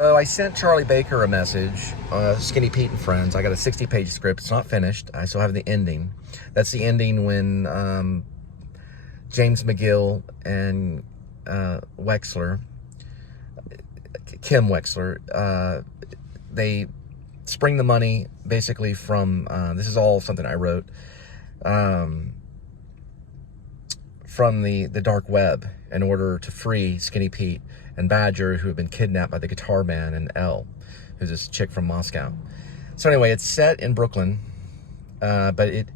So I sent Charlie Baker a message, Skinny Pete and Friends. I got a 60-page script. It's not finished. I still have the ending. That's the ending when James McGill and Wexler, Kim Wexler, they spring the money basically from, this is all something I wrote, from the dark web in order to free Skinny Pete and Badger, who have been kidnapped by the guitar man, and Elle, who's this chick from Moscow. So anyway, it's set in Brooklyn, but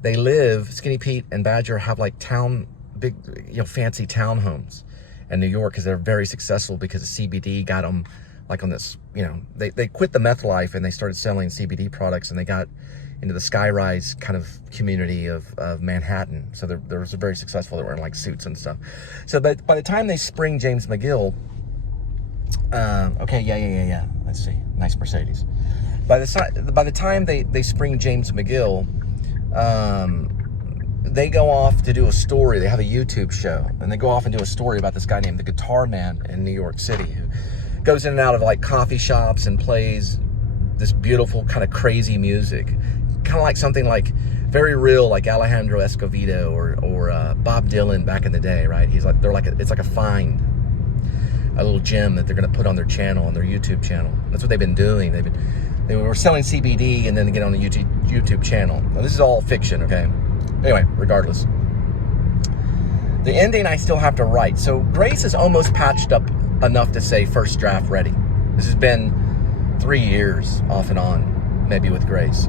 they live, Skinny Pete and Badger have like big, fancy townhomes in New York because they're very successful because the CBD got them like on this, they quit the meth life and they started selling CBD products, and they got into the skyrise kind of community of Manhattan. So they're very successful. They were in like suits and stuff. So by the time they spring James McGill, okay, yeah. Let's see, nice Mercedes. By the time they spring James McGill, they go off to do a story. They have a YouTube show, and they go off and do a story about this guy named the Guitar Man in New York City, who goes in and out of like coffee shops and plays this beautiful kind of crazy music, kind of like something like very real, like Alejandro Escovedo or Bob Dylan back in the day, right? It's like a find, a little gem that they're going to put on their channel, on their YouTube channel. That's what they've been doing. They were selling CBD and then they get on the YouTube channel. Now, this is all fiction, okay? Anyway, regardless, the ending I still have to write. So Grace is almost patched up enough to say first draft ready. This has been 3 years off and on, maybe, with Grace.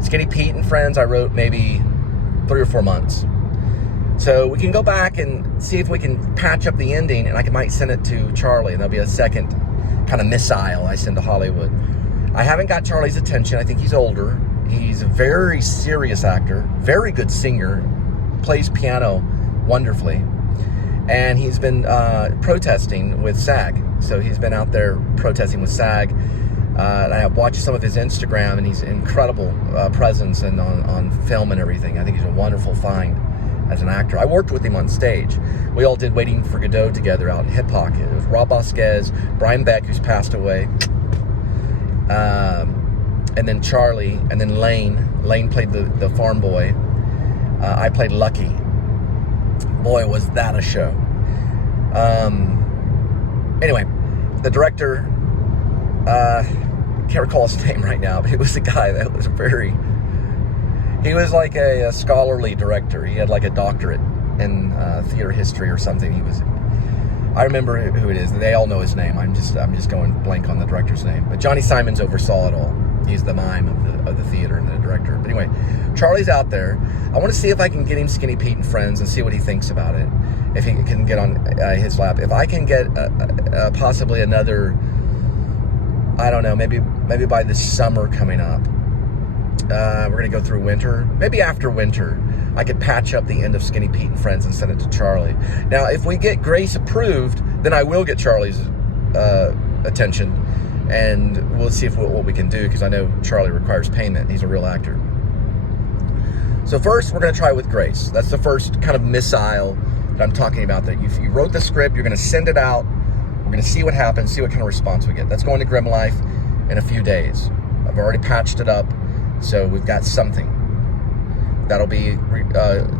Skinny Pete and Friends, I wrote maybe 3 or 4 months. So we can go back and see if we can patch up the ending, and I might send it to Charlie, and there'll be a second kind of missile I send to Hollywood. I haven't got Charlie's attention. I think he's older. He's a very serious actor, very good singer, plays piano wonderfully, and he's been protesting with SAG. So he's been out there protesting with SAG. And I have watched some of his Instagram, and he's an incredible presence and on film and everything. I think he's a wonderful find as an actor. I worked with him on stage. We all did Waiting for Godot together out in Hip Pocket. It was Rob Bosquez, Brian Beck, who's passed away, and then Charlie, and then Lane. Lane played the farm boy. I played Lucky. Boy, was that a show. Anyway, the director, can't recall his name right now, but he was the guy that was he was like a scholarly director. He had like a doctorate in theater history or something. I remember who it is. They all know his name. I'm just going blank on the director's name. But Johnny Simons oversaw it all. He's the mime of the theater and the director. But anyway, Charlie's out there. I want to see if I can get him Skinny Pete and Friends and see what he thinks about it. If he can get on his lap. If I can get possibly another, I don't know, maybe by the summer coming up. We're going to go through winter. Maybe after winter, I could patch up the end of Skinny Pete and Friends and send it to Charlie. Now, if we get Grace approved, then I will get Charlie's attention, and we'll see what we can do, because I know Charlie requires payment. He's a real actor. So first, we're going to try with Grace. That's the first kind of missile that I'm talking about. That you wrote the script, you're going to send it out. We're going to see what happens, see what kind of response we get. That's going to Grim Life in a few days. I've already patched it up, so we've got something. That'll be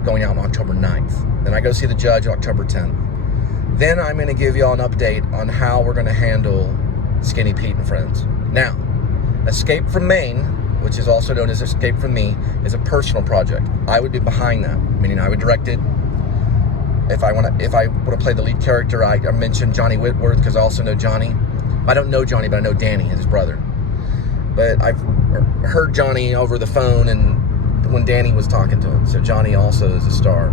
going out on October 9th. Then I go see the judge October 10th. Then I'm going to give you all an update on how we're going to handle Skinny Pete and Friends. Now, Escape from Maine, which is also known as Escape from Me, is a personal project. I would be behind that, meaning I would direct it. If I want to play the lead character, I mentioned Johnny Whitworth, because I also know Johnny. I don't know Johnny, but I know Danny, his brother. But I've heard Johnny over the phone, and when Danny was talking to him. So Johnny also is a star.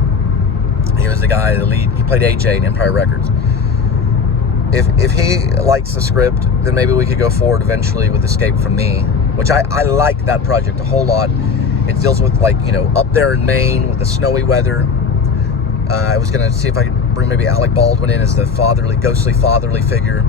He was the guy, the lead. He played AJ in Empire Records. If he likes the script, then maybe we could go forward eventually with Escape from Me, which I like that project a whole lot. It deals with, like, up there in Maine with the snowy weather. I was going to see if I could bring maybe Alec Baldwin in as the ghostly fatherly figure,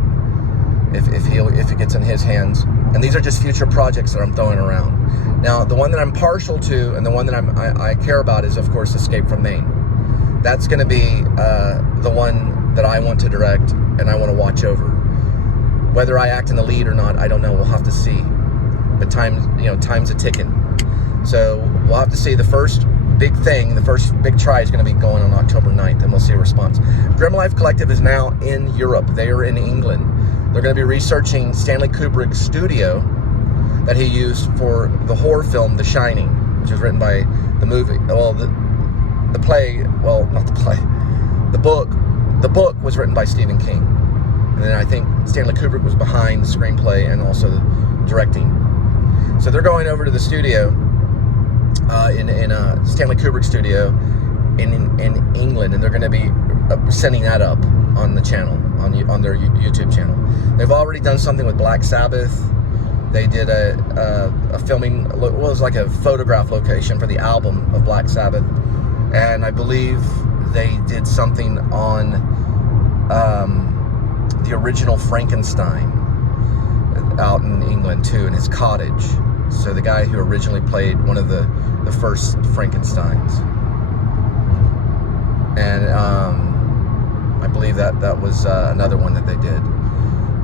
if it gets in his hands. And these are just future projects that I'm throwing around. Now, the one that I'm partial to and the one that I care about is, of course, Escape from Maine. That's going to be the one that I want to direct and I want to watch over. Whether I act in the lead or not, I don't know. We'll have to see. But time's a ticking. So we'll have to see. The first big thing, the first big try is going to be going on October 9th, and we'll see a response. Grim Life Collective is now in Europe. They are in England. They're going to be researching Stanley Kubrick's studio that he used for the horror film The Shining, which was written by the movie. Well, the play. Well, not the play. The book. The book was written by Stephen King, and then I think Stanley Kubrick was behind the screenplay and also the directing. So they're going over to the studio in Stanley Kubrick studio in England, and they're going to be sending that up on the channel, on their YouTube channel. They've already done something with Black Sabbath. They did a filming, what was like a photograph location for the album of Black Sabbath, and I believe they did something on the original Frankenstein out in England too, in his cottage. So the guy who originally played one of the first Frankensteins, and I believe that was another one that they did.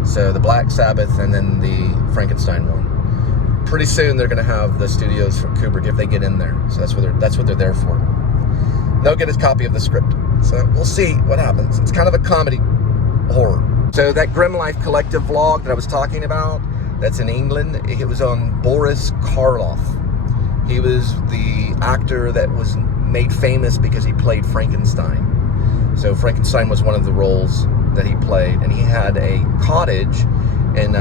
So the Black Sabbath and then the Frankenstein one. Pretty soon they're going to have the studios from Kubrick if they get in there. So that's what they're there for. They'll get a copy of the script. So we'll see what happens. It's kind of a comedy horror. So that Grim Life Collective vlog that I was talking about, that's in England. It was on Boris Karloff. He was the actor that was made famous because he played Frankenstein. So Frankenstein was one of the roles that he played, and he had a cottage in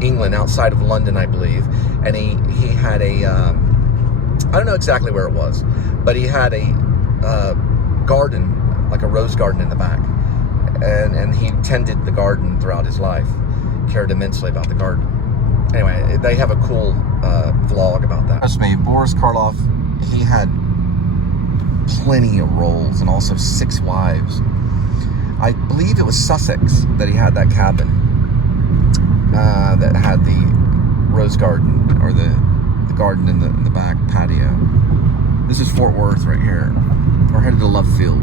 England, outside of London, I believe. And he had a I don't know exactly where it was, but he had a garden, like a rose garden in the back, and he tended the garden throughout his life. Cared immensely about the garden. Anyway, they have a cool vlog about that. Trust me, Boris Karloff, he had plenty of roles and also 6 wives. I believe it was Sussex that he had that cabin that had the rose garden, or the garden in the back patio. This is Fort Worth right here. We're headed to Love Field.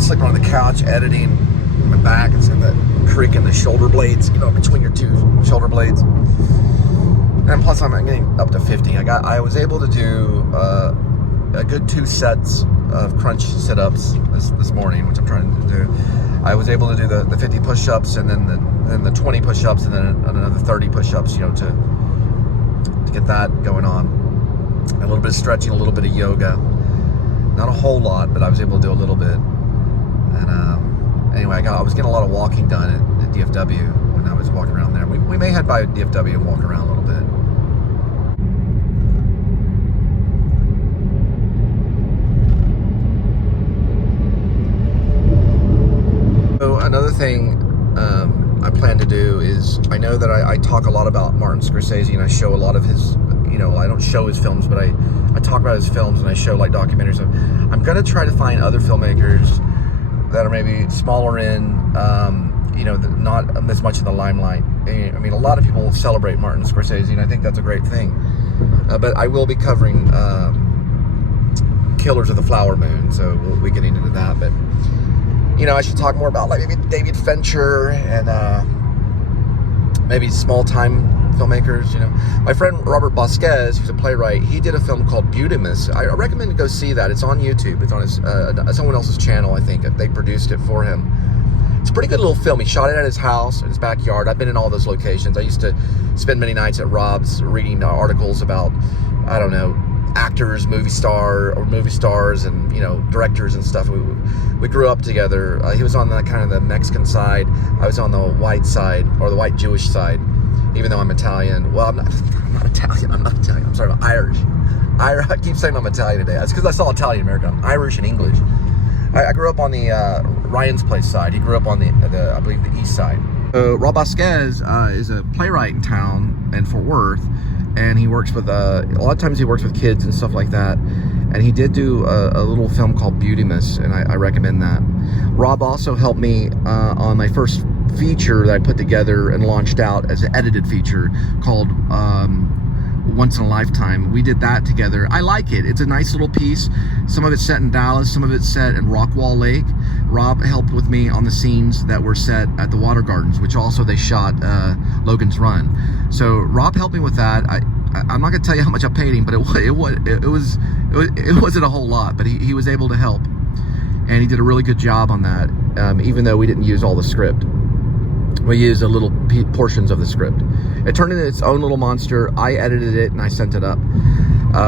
Sleeping on the couch editing. My back, it's in the creak in the shoulder blades, between your 2 shoulder blades. And plus I'm getting up to 50. I was able to do a good 2 sets of crunch sit-ups this morning, which I'm trying to do. I was able to do the 50 push-ups, and then the 20 push-ups, and then another 30 push-ups, to get that going on. A little bit of stretching, a little bit of yoga. Not a whole lot, but I was able to do a little bit. And anyway, I was getting a lot of walking done at DFW when I was walking around there. We may head by DFW and walk around a little bit. So another thing I plan to do is, I know that I talk a lot about Martin Scorsese, and I show a lot of his, I don't show his films, but I talk about his films, and I show like documentaries. So I'm going to try to find other filmmakers that are maybe smaller in, not as much in the limelight. I mean, a lot of people celebrate Martin Scorsese, and I think that's a great thing. But I will be covering Killers of the Flower Moon, so we'll be getting into that. But, I should talk more about like maybe David Fincher and maybe small-time filmmakers. My friend Robert Bosquez, who's a playwright, he did a film called Beautimus. I recommend to go see that. It's on YouTube. It's on his someone else's channel, I think. They produced it for him. It's a pretty good little film. He shot it at his house, in his backyard. I've been in all those locations. I used to spend many nights at Rob's reading articles about, I don't know, actors, movie stars, and directors and stuff. We grew up together. He was on the kind of the Mexican side. I was on the white side, or the white Jewish side. Even though I'm Italian. Well, I'm not Italian. I'm sorry, I'm Irish. I keep saying I'm Italian today. That's because I saw Italian American. I'm Irish and English. I grew up on the Ryan's Place side. He grew up on the I believe the east side. Rob Bosquez is a playwright in town in Fort Worth, and he works with a lot of times he works with kids and stuff like that. And he did do a little film called Beautimus, and I recommend that. Rob also helped me on my first feature that I put together and launched out as an edited feature called Once in a Lifetime. We did that together. I like it. It's a nice little piece. Some of it's set in Dallas, some of it's set in Rockwall Lake. Rob helped with me on the scenes that were set at the Water Gardens, which also they shot Logan's Run. So Rob helped me with that. I'm not gonna tell you how much I paid him, but it wasn't a whole lot, but he was able to help, and he did a really good job on that. Even though we didn't use all the script, we used a little portions of the script. It turned into its own little monster. I edited it and I sent it up.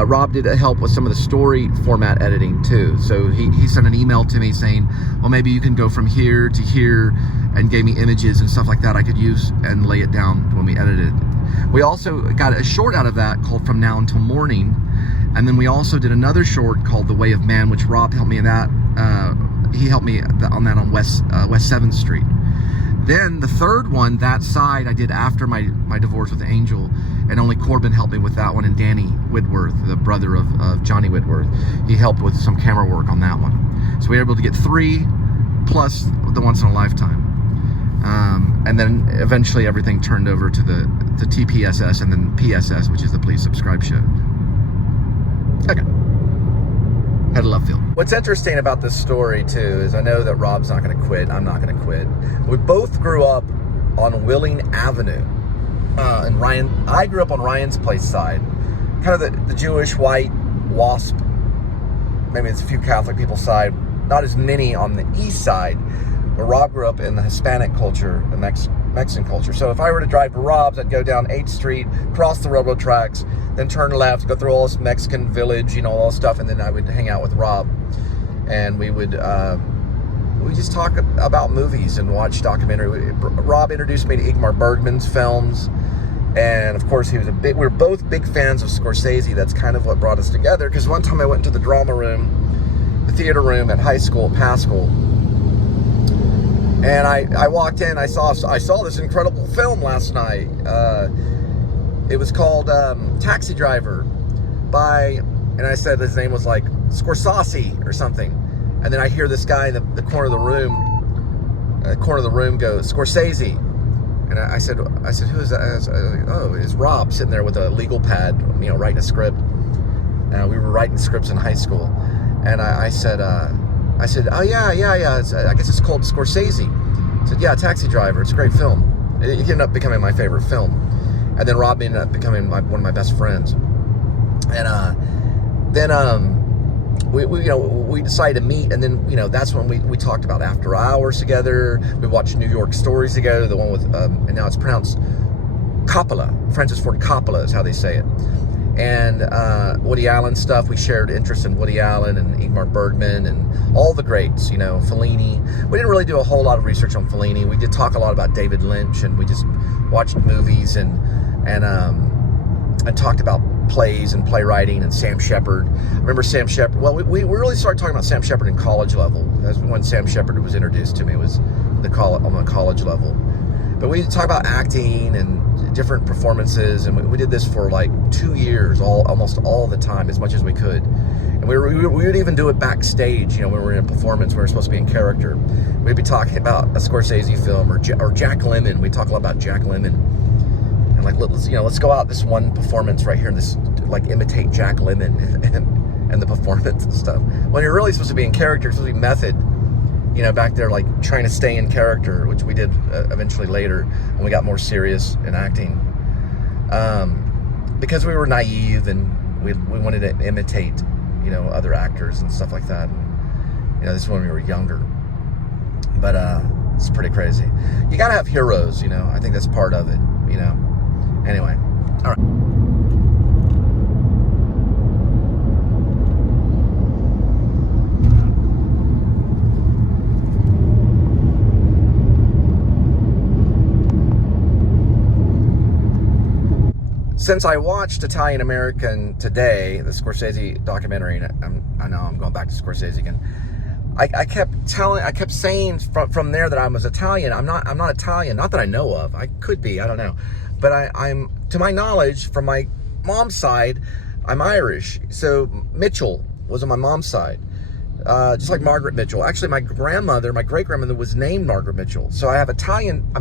Rob did help with some of the story format editing too. So he sent an email to me saying, well, maybe you can go from here to here, and gave me images and stuff like that I could use and lay it down when we edited it. We also got a short out of that called From Now Until Morning. And then we also did another short called The Way of Man, which Rob helped me in that. He helped me on that on West 7th Street. Then the third one, That Side, I did after my divorce with Angel, and only Corbin helped me with that one, and Danny Whitworth, the brother of Johnny Whitworth, he helped with some camera work on that one. So we were able to get 3 plus the Once in a Lifetime. And then eventually everything turned over to the p.s.s and then p.s.s, which is the Please Subscribe show. Okay. Had a love feel. What's interesting about this story too is I know that Rob's not going to quit. I'm not going to quit. We both grew up on Willing Avenue. And I grew up on Ryan's Place side, kind of the Jewish white WASP. Maybe it's a few Catholic people side, not as many on the east side. But Rob grew up in the Hispanic culture, the Mexican culture. So if I were to drive to Rob's, I'd go down 8th Street, cross the railroad tracks, then turn left, go through all this Mexican village, you know, all this stuff, and then I would hang out with Rob. And we would just talk about movies and watch documentary. Rob introduced me to Ingmar Bergman's films. And of course, we were both big fans of Scorsese. That's kind of what brought us together. Because one time I went into the drama room, the theater room at high school, at Pascal. And I walked in, I saw this incredible film last night. It was called Taxi Driver and I said his name was like Scorsese or something. And then I hear this guy in the corner of the room go, Scorsese. And I said, who is that? I was like, oh, it's Rob sitting there with a legal pad, you know, writing a script. We were writing scripts in high school. And I said, oh yeah. I guess it's called Scorsese. I said, yeah, Taxi Driver. It's a great film. It ended up becoming my favorite film. And then Rob ended up becoming one of my best friends. And then we decided to meet, and then that's when we talked about After Hours together. We watched New York Stories together, the one with and now it's pronounced Coppola. Francis Ford Coppola is how they say it. And Woody Allen stuff. We shared interest in Woody Allen and Ingmar Bergman and all the greats, Fellini. We didn't really do a whole lot of research on Fellini. We did talk a lot about David Lynch, and we just watched movies and talked about plays and playwriting and Sam Shepard. I remember Sam Shepard. Well, we really started talking about Sam Shepard in college level. That's when Sam Shepard was introduced to me, was on the college level. But we talk about acting and different performances, and we did this for like 2 years, almost all the time, as much as we could. And we would even do it backstage, when we were in a performance, we were supposed to be in character. We'd be talking about a Scorsese film or Jack Lemmon. We talk a lot about Jack Lemmon. And like, let's go out this one performance right here and this, like, imitate Jack Lemmon and the performance and stuff. When you're really supposed to be in character, you're supposed to be method. Back there, like, trying to stay in character, which we did eventually later when we got more serious in acting. Because we were naive and we wanted to imitate, other actors and stuff like that. And, this is when we were younger. But it's pretty crazy. You gotta have heroes, I think that's part of it, Anyway, all right. Since I watched Italian American today, the Scorsese documentary, and I know I'm going back to Scorsese again. I kept saying from there that I was Italian. I'm not Italian. Not that I know of. I could be. I don't know. But I'm, to my knowledge, from my mom's side, I'm Irish. So Mitchell was on my mom's side. just like Margaret Mitchell. Actually, my grandmother, my great-grandmother was named Margaret Mitchell. So I have Italian,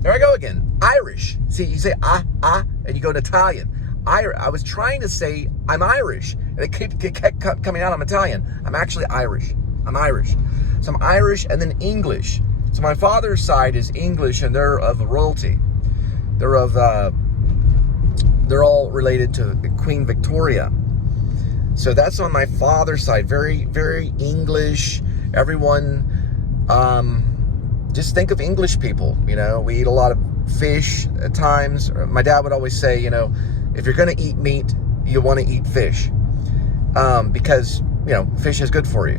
there I go again, Irish. See, you say and you go to Italian. I was trying to say I'm Irish, and it kept coming out I'm Italian. I'm actually Irish. I'm Irish. So I'm Irish and then English. So my father's side is English, and they're of royalty. They're all related to Queen Victoria. So that's on my father's side. Very, very English. Everyone, just think of English people. You know, we eat a lot of fish at times. My dad would always say, you know, if you're going to eat meat, you want to eat fish, because, you know, fish is good for you.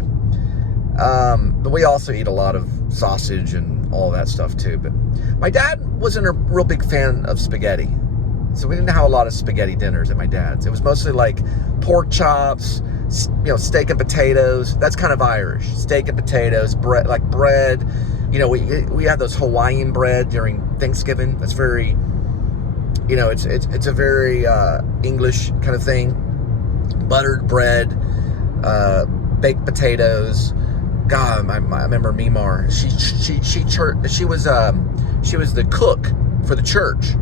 But we also eat a lot of sausage and all that stuff too. But my dad wasn't a real big fan of spaghetti. So we didn't have a lot of spaghetti dinners at my dad's. It was mostly like pork chops, you know, steak and potatoes. That's kind of Irish. Steak and potatoes, bread, like bread. You know, we have those Hawaiian bread during Thanksgiving. That's very, you know, it's a very English kind of thing. Buttered bread, baked potatoes. God, I remember Mimar. She was the cook for the church.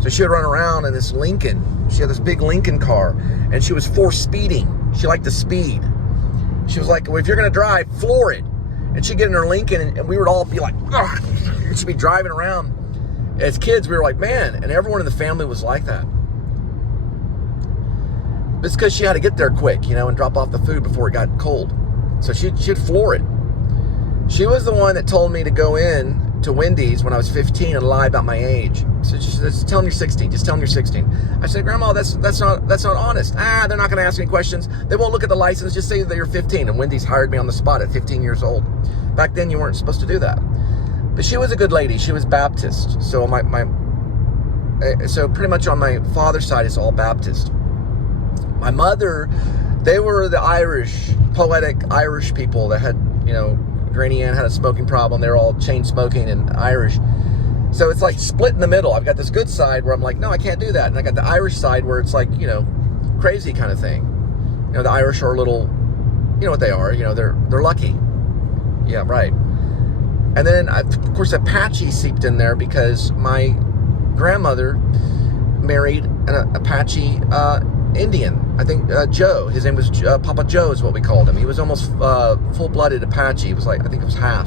So she would run around in this Lincoln. She had this big Lincoln car, and she was for speeding. She liked to speed. She was like, well, if you're going to drive, floor it. And she'd get in her Lincoln, and we would all be like, ugh. And she'd be driving around. As kids, we were like, man. And everyone in the family was like that. It's because she had to get there quick, you know, and drop off the food before it got cold. So she'd floor it. She was the one that told me to go in to Wendy's when I was 15 and lie about my age. So she said, just tell them you're 16. Just tell them you're 16. I said, Grandma, that's not honest. They're not going to ask any questions. They won't look at the license. Just say that you're 15. And Wendy's hired me on the spot at 15 years old. Back then, you weren't supposed to do that. But she was a good lady. She was Baptist. So so pretty much on my father's side, it's all Baptist. My mother, they were the Irish, poetic Irish people that had, you know, Granny Ann had a smoking problem. They were all chain smoking and Irish. So it's like split in the middle. I've got this good side where I'm like, no, I can't do that. And I got the Irish side where it's like, you know, crazy kind of thing. You know, the Irish are a little, you know what they are. You know, they're lucky. Yeah, right. And then, of course, Apache seeped in there because my grandmother married an Apache Indian. I think Joe. His name was Papa Joe is what we called him. He was almost full-blooded Apache. It was like, I think it was half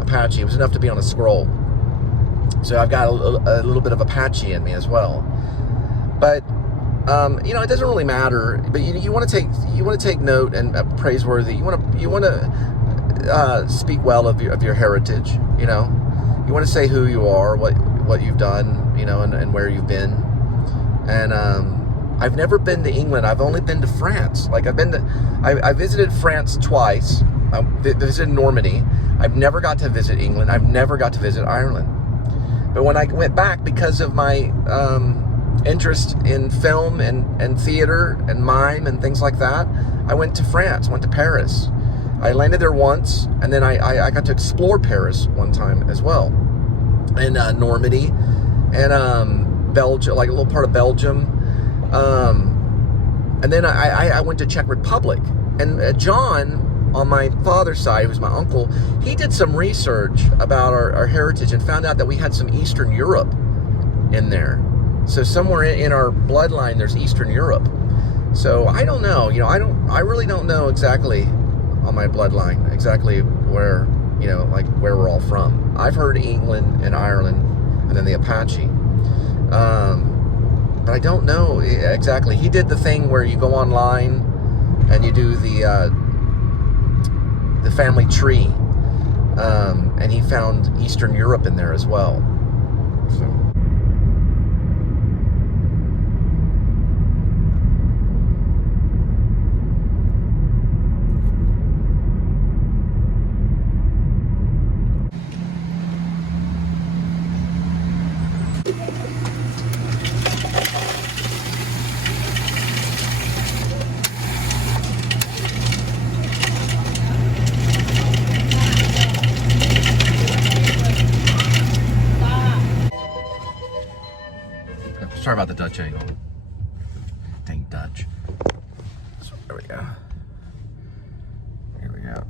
Apache. It was enough to be on a scroll. So I've got a little bit of Apache in me as well. But you know, it doesn't really matter. But you want to take note and praiseworthy. You want to speak well of your heritage. You know, you want to say who you are, what you've done. You know, and where you've been. And I've never been to England. I've only been to France. Like I visited France twice. I visited Normandy. I've never got to visit England. I've never got to visit Ireland. But when I went back, because of my interest in film and theater and mime and things like that, I went to France, went to Paris. I landed there once, and then I got to explore Paris one time as well. And Normandy, and Belgium, like a little part of Belgium. And then I went to Czech Republic. And John, on my father's side, who's my uncle, he did some research about our heritage and found out that we had some Eastern Europe in there. So somewhere in our bloodline, there's Eastern Europe. So I don't know, you know, I really don't know exactly on my bloodline, exactly where, you know, like where we're all from. I've heard England and Ireland and then the Apache. But I don't know exactly. He did the thing where you go online and you do the family tree, and he found Eastern Europe in there as well. So. Sorry about the Dutch angle. Dang Dutch. So there we go. Here we Yeah.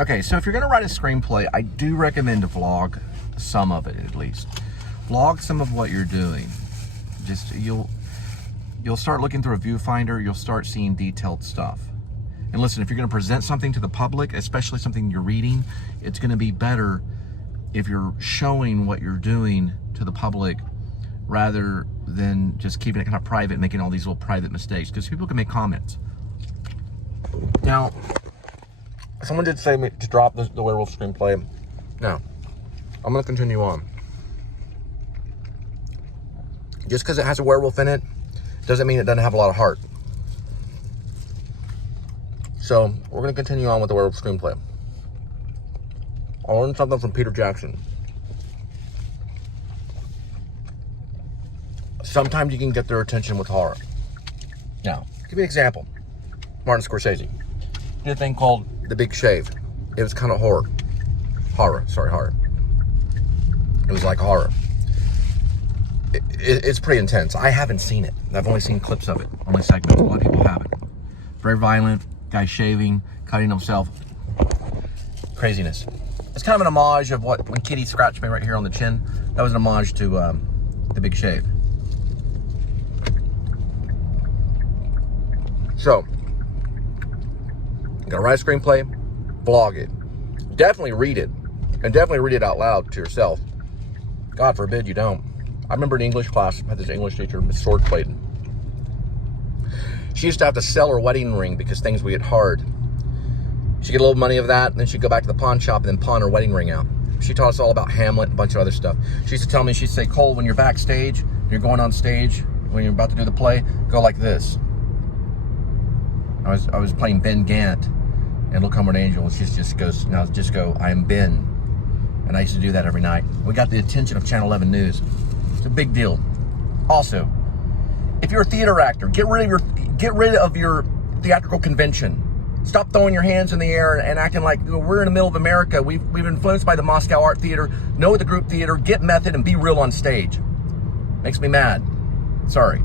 Okay, so if you're going to write a screenplay, I do recommend to vlog some of it at least. Vlog some of what you're doing. Just you'll start looking through a viewfinder, you'll start seeing detailed stuff. And listen, if you're going to present something to the public, especially something you're reading, it's going to be better if you're showing what you're doing to the public rather than just keeping it kind of private, making all these little private mistakes, because people can make comments. Now, someone did say to drop the werewolf screenplay. Now, I'm going to continue on. Just because it has a werewolf in it doesn't mean it doesn't have a lot of heart. So, we're going to continue on with the werewolf screenplay. I learned something from Peter Jackson. Sometimes you can get their attention with horror. Now, I'll give you an example. Martin Scorsese did a thing called The Big Shave. It was kind of horror. Horror. It was like horror. It's pretty intense. I haven't seen it. I've only seen clips of it. Only segments. A lot of people haven't. Very violent. Guy shaving, cutting himself. Craziness. It's kind of an homage of what, when Kitty scratched me right here on the chin, that was an homage to The Big Shave. So, you gotta write a screenplay, vlog it. Definitely read it. And definitely read it out loud to yourself. God forbid you don't. I remember in English class, I had this English teacher, Miss Swordplate. She used to have to sell her wedding ring because things would get hard. She'd get a little money of that, and then she'd go back to the pawn shop and then pawn her wedding ring out. She taught us all about Hamlet and a bunch of other stuff. She used to tell me, she'd say, Cole, when you're backstage, you're going on stage, when you're about to do the play, go like this. I was playing Ben Gant and Look Homeward Angel, and she just goes, now just go, I am Ben. And I used to do that every night. We got the attention of Channel 11 News. It's a big deal. Also, if you're a theater actor, get rid of your theatrical convention. Stop throwing your hands in the air and acting like we're in the middle of America. We've been influenced by the Moscow Art Theater. Know the group theater. Get method and be real on stage. Makes me mad. Sorry.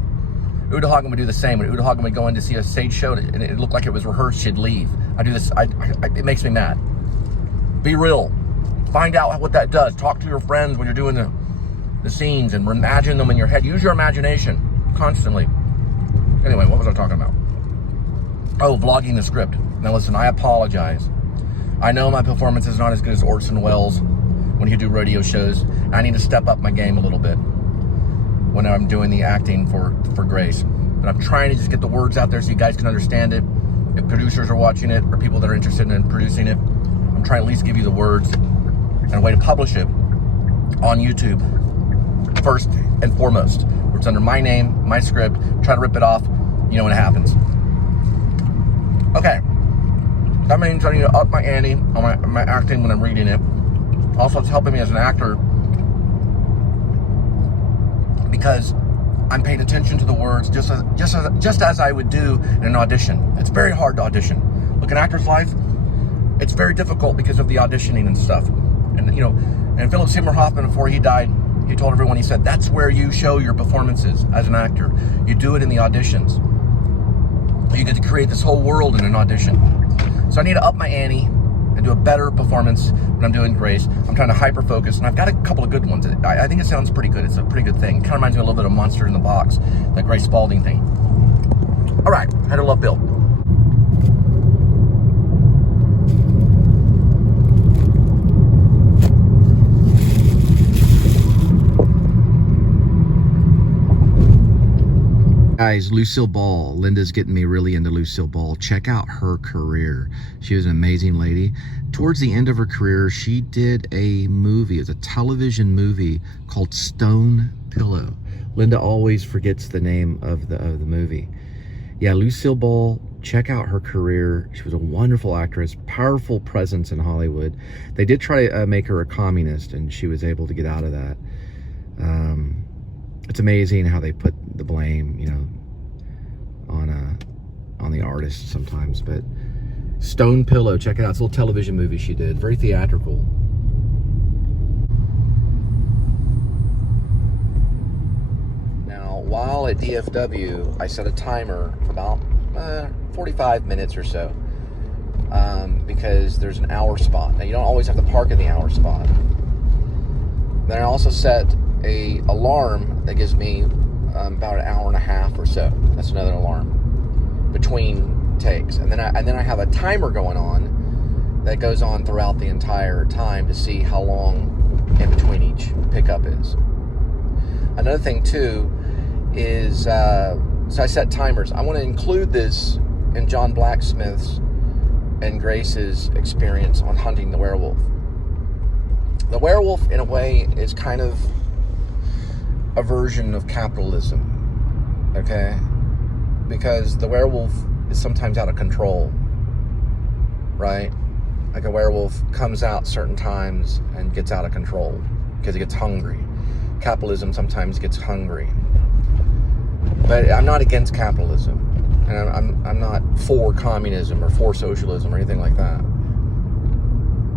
Uta Hagen would do the same. When Uta Hagen would go in to see a stage show and it looked like it was rehearsed, she'd leave. I do this. It makes me mad. Be real. Find out what that does. Talk to your friends when you're doing the scenes and imagine them in your head. Use your imagination constantly. Anyway, what was I talking about? Oh, vlogging the script. Now listen, I apologize. I know my performance is not as good as Orson Welles when he do rodeo shows. I need to step up my game a little bit when I'm doing the acting for Grace. But I'm trying to just get the words out there so you guys can understand it. If producers are watching it or people that are interested in producing it, I'm trying to at least give you the words and a way to publish it on YouTube first and foremost. Where it's under my name, my script, try to rip it off, you know when it happens. Okay, that means I need to up my ante on my acting when I'm reading it. Also, it's helping me as an actor because I'm paying attention to the words just as I would do in an audition. It's very hard to audition. Look, an actor's life, it's very difficult because of the auditioning and stuff. And you know, and Philip Seymour Hoffman, before he died, he told everyone, he said, that's where you show your performances as an actor. You do it in the auditions. You get to create this whole world in an audition. So I need to up my ante and do a better performance when I'm doing Grace. I'm trying to hyper-focus, and I've got a couple of good ones. I think it sounds pretty good. It's a pretty good thing. It kind of reminds me a little bit of Monster in the Box, that Grace Spalding thing. All right, how to love Bill. Guys, Lucille Ball. Linda's getting me really into Lucille Ball. Check out her career. She was an amazing lady. Towards the end of her career, she did a movie. It's a television movie called Stone Pillow. Linda always forgets the name of the movie. Yeah, Lucille Ball. Check out her career. She was a wonderful actress, powerful presence in Hollywood. They did try to make her a communist, and she was able to get out of that. It's amazing how they put the blame, you know, on the artist sometimes. But Stone Pillow, check it out. It's a little television movie she did, very theatrical. Now, while at DFW, I set a timer for about 45 minutes or so. because there's an hour spot. Now, you don't always have to park in the hour spot. Then I also set a alarm that gives me about an hour and a half or so. That's another alarm between takes. And then I have a timer going on that goes on throughout the entire time to see how long in between each pickup is. Another thing too is so I set timers. I want to include this in John Blacksmith's and Grace's experience on hunting the werewolf. The werewolf, in a way, is kind of a version of capitalism, okay? Because the werewolf is sometimes out of control, right? Like a werewolf comes out certain times and gets out of control because it gets hungry. Capitalism sometimes gets hungry. But I'm not against capitalism. And I'm not for communism or for socialism or anything like that.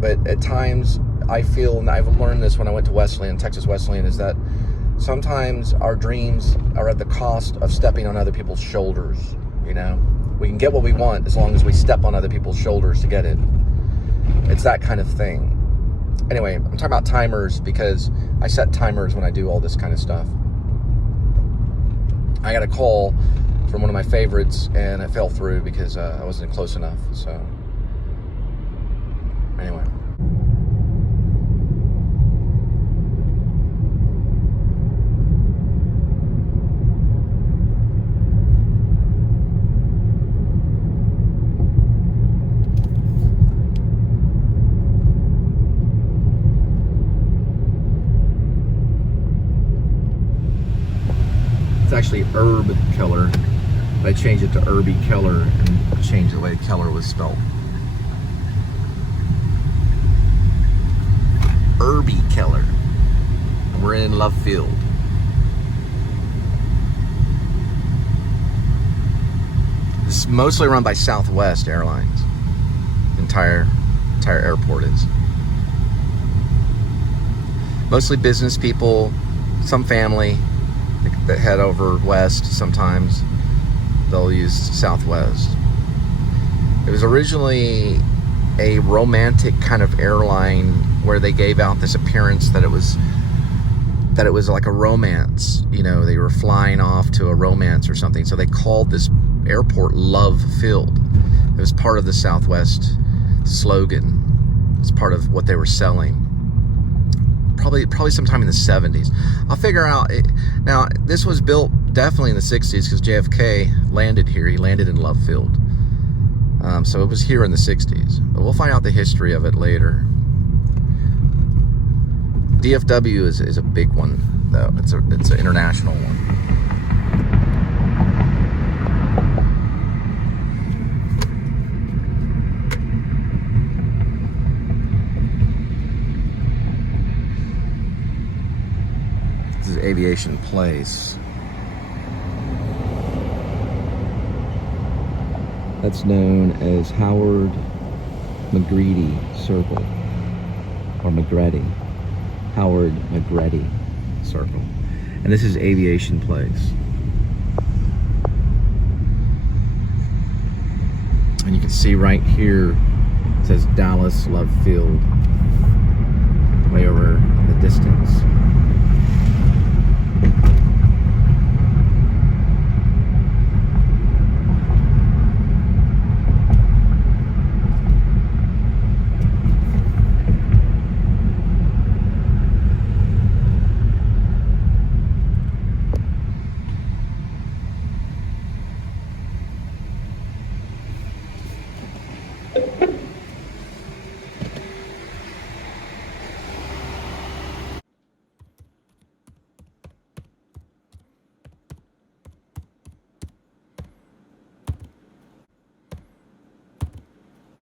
But at times, I feel, and I've learned this when I went to Wesleyan, Texas Wesleyan, is that sometimes our dreams are at the cost of stepping on other people's shoulders, you know? We can get what we want as long as we step on other people's shoulders to get it. It's that kind of thing. Anyway, I'm talking about timers because I set timers when I do all this kind of stuff. I got a call from one of my favorites, and it fell through because I wasn't close enough, so anyway. It's actually Herb Keller. I changed it to Irby Keller and changed the way Keller was spelled. Irby Keller. And we're in Love Field. It's mostly run by Southwest Airlines. Entire airport is. Mostly business people, some family that head over west sometimes. They'll use Southwest. It was originally a romantic kind of airline where they gave out this appearance that it was like a romance. You know, they were flying off to a romance or something. So they called this airport Love Field. It was part of the Southwest slogan. It's part of what they were selling. Probably sometime in the 70s. I'll figure out. Now, this was built definitely in the 60s because JFK landed here. He landed in Love Field. So it was here in the 60s. But we'll find out the history of it later. DFW is a big one, though. It's an international one. This is Aviation Place. That's known as Howard McGready Circle, or McGready. Howard McGready Circle. And this is Aviation Place. And you can see right here, it says Dallas Love Field, way over the distance.